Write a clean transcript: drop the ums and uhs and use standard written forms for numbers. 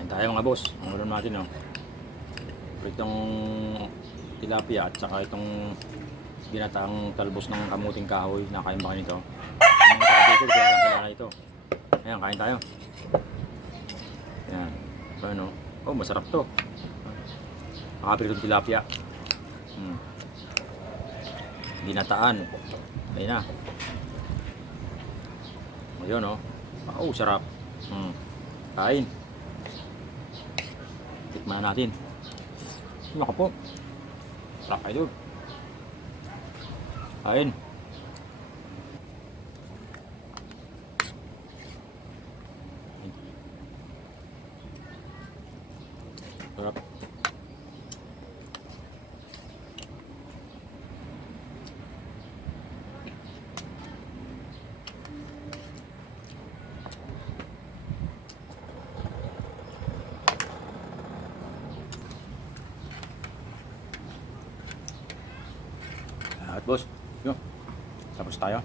Kain tayo mga boss. Ang ulam natin, oh. Itong tilapia at saka itong ginataang talbos ng kamuting kahoy. Nakain ba kayo nito? Ang mga taga-Bicol, kaya lang kailangan ito. Ayan, kain tayo. Ayan. Ano? Oh, masarap to. Nakapit itong tilapia. Ginataan. Ayun na. Ayun, oh. Oh, sarap. Kain. Tikman natin. Naku po. Sarap kayo. Kain. Sarap. At boss, yun. Tapos tayo.